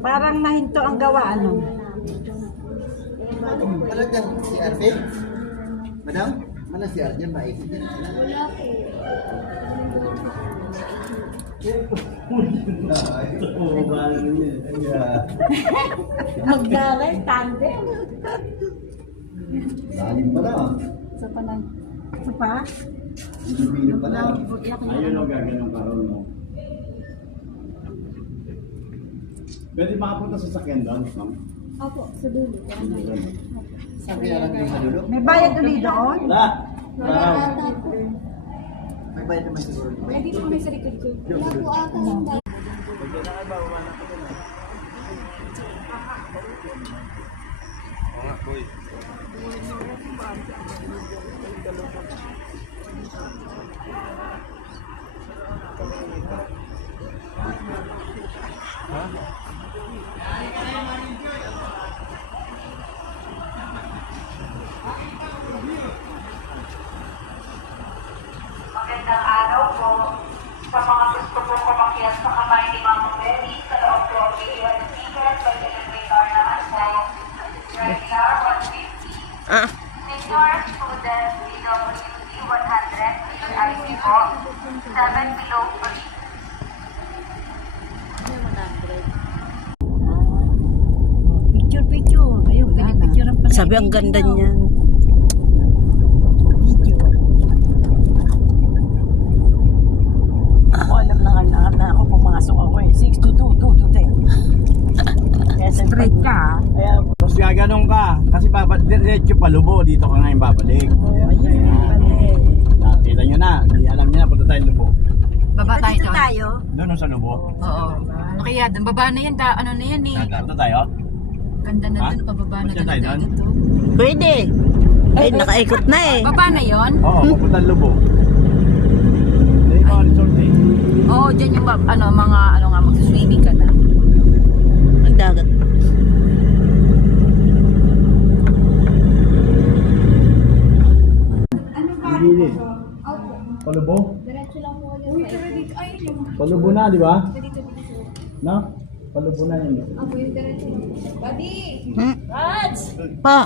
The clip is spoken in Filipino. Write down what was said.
Parang nahinto ang gawa, ano? Wala dyan si Arvin. Madam, mana si Arvin ba? Wala po. Magdalay, tandem. Salim pala. Sa panan. Sa pa? Bibili pala. Ayun o gaganong karoon mo. Pwede makapunta sa sakyan doon, ma'am? Opo, sa dulo. Sabi na lang yung madulo. May bayad ulit doon? Wala! Wala ata po. May bayad naman siguro. Lagi po kami sa likod ko. Wala po ata yung bayad. Magandang araw po. Sa mga gusto po kumakyat sa kamay ni Mama Mary, sa loob po ang bilihan ng ticket, by delivery car naman po. Regular, 150. Senior student, PWD, 100. IC po, 7 below free. Picture. Ayun, pinipicture ang pala. Sabi ang ganda niyan. Video. Ako alam na ako pumasok ako eh. 6 to 2, 2 to 10. Kaya straight ka. Kaya, Tapos gaganong ka, kasi diretso palubo, dito ka ngayon babalik. Nakita nyo na, di alam nyo na, punta tayo lubo. Baba tayo dito doon. tayo. Doon sa lubo. Oo. Ano kaya? Doon baba na yan. Ano na yan eh. Punta tayo? Ganda na Ha? doon. Pababa na Punta tayo doon? dito. Pwede. Ay, nakaikot na eh. Baba na yon? Oo, papunta lubo. Hindi yung mga resort eh. Oo, dyan yung mga magsiswimming ka na. Ang dagat. Hindi. Opo. Palubo? Diretso lang po yun. Pero dito, ay, yung Palubo na, di ba? dito. No? Palubo na yun. Opo, yung diretso lang po. Buddy! Pa.